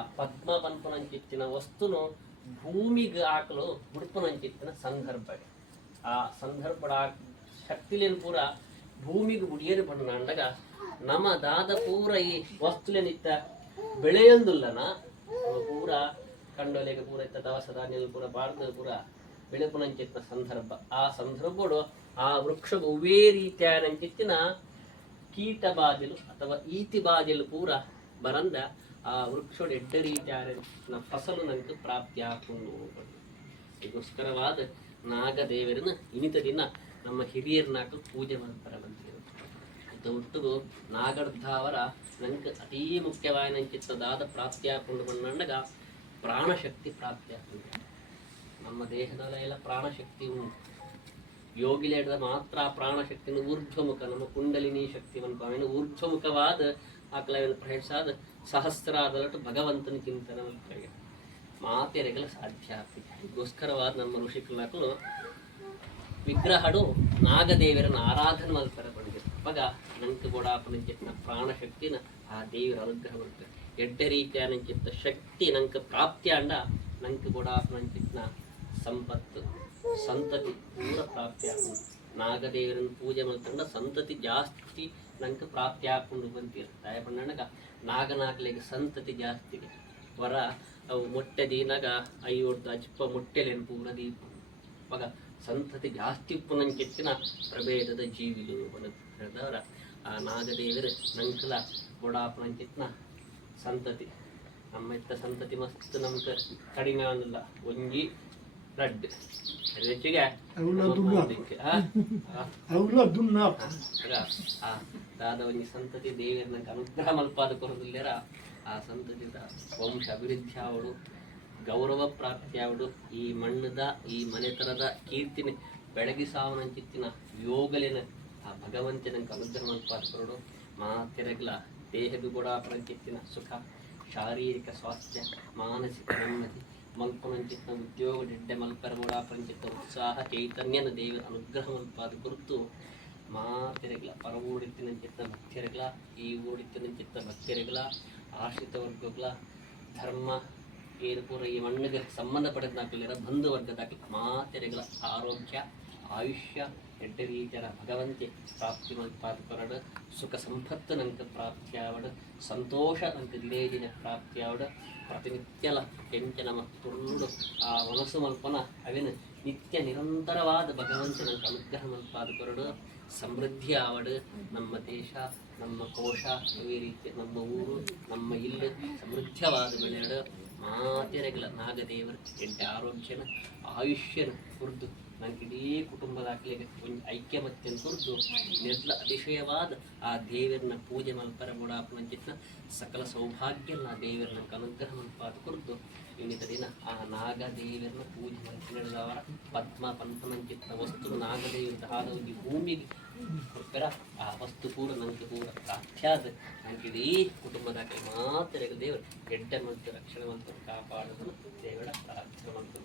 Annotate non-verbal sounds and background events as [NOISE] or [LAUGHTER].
ಪದ್ಮ ಪನ್ಪುನಂಚಿತ್ತಿನ ವಸ್ತುನು ಭೂಮಿಗೆ ಹಾಕಲು ಹುಡುಪನಂಚಿತ್ತಿನ ಸಂದರ್ಭ ಆ ಸಂದರ್ಭದ ಶಕ್ತಿಲೇನು ಪೂರ ಭೂಮಿಗೆ ಉಡಿಯರು ಬಣ್ಣ ಅಂಡಗ ನಮ್ಮ ದಾದ ಪೂರ ಈ ವಸ್ತುಲೇನಿತ್ತ ಬೆಳೆಯೊಂದುಲ್ಲನ. ಪೂರ ಕಂಡೋಲೆಗೆ ಪೂರ ಇತ್ತ ದವಸ ಧಾನ್ಯಗಳು ಪೂರ ಭಾರತದ ಪೂರ ಬೆಳೆಪುನಂಚಿತ್ತಿನ ಸಂದರ್ಭ. ಆ ಸಂದರ್ಭಡು ಆ ವೃಕ್ಷ ರೀತಿಯ ರೀತಿಯಾದಂಚಿತ್ತಿನ ಕೀಟ ಬಾದಿಲು ಅಥವಾ ಈತಿ ಬಾದಿಲು ಪೂರ ಬರಂದ ಆ ವೃಕ್ಷದ ಎಡ್ಡ ರೀತಿಯಾದ ಫಸಲು ನನಗೆ ಪ್ರಾಪ್ತಿ ಹಾಕೊಂಡು ಇದಕ್ಕೋಸ್ಕರವಾದ ನಾಗದೇವರನ್ನ ಇನಿತ ದಿನ ನಮ್ಮ ಹಿರಿಯರನ್ನಾಕ ಪೂಜೆ ಮಾಡ್ತಾರೆ ಬಂದಿರು ಇದು ನಾಗರ್ಧ ನಾಗರ್ಧಾವರ ನಂಗೆ ಅತೀ ನಂಚಿತ್ತದಾದ ಪ್ರಾಪ್ತಿ ಹಾಕೊಂಡು ಬಂದಾಗ ಪ್ರಾಣಶಕ್ತಿ ಪ್ರಾಪ್ತಿ ಆಗ್ತದೆ. ನಮ್ಮ ದೇಹದಲ್ಲೆಲ್ಲ ಪ್ರಾಣಶಕ್ತಿ ಉಂಟು. ಯೋಗಿಲೆ ಹಿಡಿದ ಮಾತ್ರ ಆ ಪ್ರಾಣಶಕ್ತಿನ ಊರ್ಧ್ವಮುಖ, ನಮ್ಮ ಕುಂಡಲಿನಿ ಶಕ್ತಿವಂತ ಅವನು ಊರ್ಧ್ವಮುಖವಾದ ಆಕಲವಿನ ಪ್ರವೇಶಾದ ಸಹಸ್ರಾದಲಟ್ಟು ಭಗವಂತನ ಚಿಂತನ ಮಂತ್ರಿಗೆ ಮಾತೆರೆಗಲ ಸಾಧ್ಯ ಅದಕ್ಕೋಸ್ಕರವಾದ ನಮ್ಮ ಋಷಿಕಲಾಕಲು ವಿಗ್ರಹಡು ನಾಗದೇವಿಯರನ್ನು ಆರಾಧನೆ ಮಾಡ್ತಾರೆ ಬಂದಿರು ಅವಾಗ ನಂಗೆ ಗೋಡಾಪನ ಚಿತ್ನ ಪ್ರಾಣಶಕ್ತಿನ ಆ ದೇವಿಯರ ಅನುಗ್ರಹ ಮಾಡ್ತಾರೆ ಎಡ್ಡ ರೀತಿಯ ನಂಚಿತ್ತ ಶಕ್ತಿ ನಂಕ ಪ್ರಾಪ್ತಿ ಅಂಡ ನಂಗೆ ಗೋಡಾಪನ ಚಿತ್ನ ಸಂಪತ್ತು. ಸಂತತಿ ಪೂರ ಪ್ರಾಪ್ತಿ ಹಾಕೊಂಡು ನಾಗದೇವರನ್ನು ಪೂಜೆ ಮಾಡ್ತಂಡ ಸಂತತಿ ಜಾಸ್ತಿ ನಂಗೆ ಪ್ರಾಪ್ತಿ ಹಾಕೊಂಡು ಬಂತೀರ ದಯ ಪಣ್ಣಗ ನಾಗನಾಗ್ಲಿಗೆ ಸಂತತಿ ಜಾಸ್ತಿ. ವರ, ಅವು ಮೊಟ್ಟೆ ದೀನಾಗ ಐವತ್ತು ಅಜ್ಪ ಮೊಟ್ಟೆಲೇನು ಪೂರ ದೀಪ. ಮಗ, ಸಂತತಿ ಜಾಸ್ತಿ ಉಪ್ಪುನಂಕೆತ್ತಿನ ಪ್ರಭೇದದ ಜೀವಿಗಳು ಹೇಳಿದವರ. ಆ ನಾಗದೇವರು, ನಂಕಲ ಕೊಡಾಪನಂಕೆತ್ತಿನ ಸಂತತಿ. ನಮ್ಮ ಇತ್ತ ಸಂತತಿ ಮಸ್ತ್ ನಮ್ಗೆ ಕಡಿಮೆ ಅನ್ನಲ್ಲ ಒಂಜಿ ರಡ್ ದಾದ [LAUGHS] ಒಂಜಿ ಸಂತತಿ ದೇವಿಯರ್ನ ಅನುಗ್ರಹ ಮಲ್ಪಾದ ಕೊರದಿಲ್ಲರ ಆ ಸಂತತಿದ ವಂಶ ಅಭಿವೃದ್ಧಿ ಆವಡು ಗೌರವ ಪ್ರಾಪ್ತಿ ಆವಡು ಈ ಮಣ್ಣದ ಈ ಮನೆತನದ ಕೀರ್ತಿನ ಬೆಳಗಿ ಸಾವನಂಚಿತ್ತಿನ ಯೋಗಲಿನ ಆ ಭಗವಂತನ ಅನುಗ್ರಹ ಮಲ್ಪಾದ ಕೊರಡು ಮಾತೆರಗ್ಲ ದೇಹದ ಗುಣ ಪ್ರಚಿತ್ತಿನ ಸುಖ ಶಾರೀರಿಕ ಸ್ವಾಸ್ಥ್ಯ ಮಾನಸಿಕ ನೆಮ್ಮದಿ ಮಲ್ಪನಂಚಿತ್ತ ಉದ್ಯೋಗ ಡಿಡ್ಡೆ ಮಲ್ಪರ ಕೂಡ ಪ್ರಂಚಿತ್ತ ಉತ್ಸಾಹ ಚೈತನ್ಯನ ದೇವದ ಅನುಗ್ರಹ ಮಲ್ಪಾದ ಕುರಿತು ಮಾತೆರೆಗಳ ಪರವೂಡಿತ್ತಿನ ಚಿತ್ತ ಭಕ್ತಿಯರೆಗ್ಲ ಈ ಊಡಿತ್ತಿನ ಚಿತ್ತ ಆಶ್ರಿತ ವರ್ಗಗಳ ಧರ್ಮ ಏನು ಪೂರ ಈ ಮಣ್ಣಿಗೆ ಸಂಬಂಧಪಟ್ಟ ನಾಲ್ಕಲಿರ ಬಂಧು ವರ್ಗದಾಗಲಿ ಮಾತೆರೆಗಳ ಆರೋಗ್ಯ, ಆಯುಷ್ಯ ಎಡ್ಡ ರೀತಿಯ ಭಗವಂತೆ ಪ್ರಾಪ್ತಿ ಮಲ್ಪಾದ ಕೊರಡು ಸುಖ ಸಂಪತ್ತು ನಂಗೆ ಪ್ರಾಪ್ತಿಯಾವಡ ಸಂತೋಷ ನಂಗೆ ದಿನೇ ದಿನ ಪ್ರಾಪ್ತಿಯಾವಡ ಪ್ರತಿನಿತ್ಯಲ ಕೆಂಚನ ತುರುಡು ಆ ಮನಸ್ಸು ಮಲ್ಪನ ಅವಿನ ನಿತ್ಯ ನಿರಂತರವಾದ ಭಗವಂತನ ಅನುಗ್ರಹ ಮಲ್ಪಾದಕರಡು ಸಮೃದ್ಧಿ ಆವಡು ನಮ್ಮ ದೇಶ, ನಮ್ಮ ಕೋಶ ಈ ರೀತಿ, ನಮ್ಮ ಊರು, ನಮ್ಮ ಇಲ್ಲು ಸಮೃದ್ಧವಾದ ಬೆಳೆಯಡು ಮಾತೆರೆಗಳ ನಾಗದೇವರು ಎಡ್ಡೆ ಆರೋಗ್ಯನ, ಆಯುಷ್ಯನ ಕುರಿದು ನಂಗೆ ಇಡೀ ಕುಟುಂಬದ ಹಾಕ್ಲಿಕ್ಕೆ ಒಂದು ಐಕ್ಯಮತ್ಯನ ಕುರಿತು ನಿರ್ಲ ಅತಿಶಯವಾದ ಆ ದೇವರನ್ನ ಪೂಜೆ ಮಲ್ಪರ ಬುಡಾಪನಂಚಿತ್ನ ಸಕಲ ಸೌಭಾಗ್ಯ ಆ ದೇವರನ್ನ ಅನುಗ್ರಹ ಮಲ್ಪಾದ ಕುರಿತು ಇನ್ನಿತ ದಿನ ಆ ನಾಗದೇವರನ್ನ ಪೂಜೆ ಮಾಡಿದವರ ಪದ್ಮ ಪಂಪನಂಚಿತ್ನ ವಸ್ತು ನಾಗದೇವರ ಆದ ಒಂದು ಭೂಮಿಗೆ ಕೊಡ್ತಾರ ಆ ವಸ್ತು ಪೂರ ನನಗೆ ಪೂರ ಪ್ರಾಖ್ಯಾತ ನನಗೆ ಇಡೀ ಕುಟುಂಬದ ಮಾತ್ರ ದೇವರು ಗೆಡ್ಡ ಮತ್ತು ರಕ್ಷಣೆ ಮಂತ್ರ ಕಾಪಾಡೋದನ್ನು ದೇವರ ಪ್ರಾರ್ಥನೆ ಮಂತ್ರ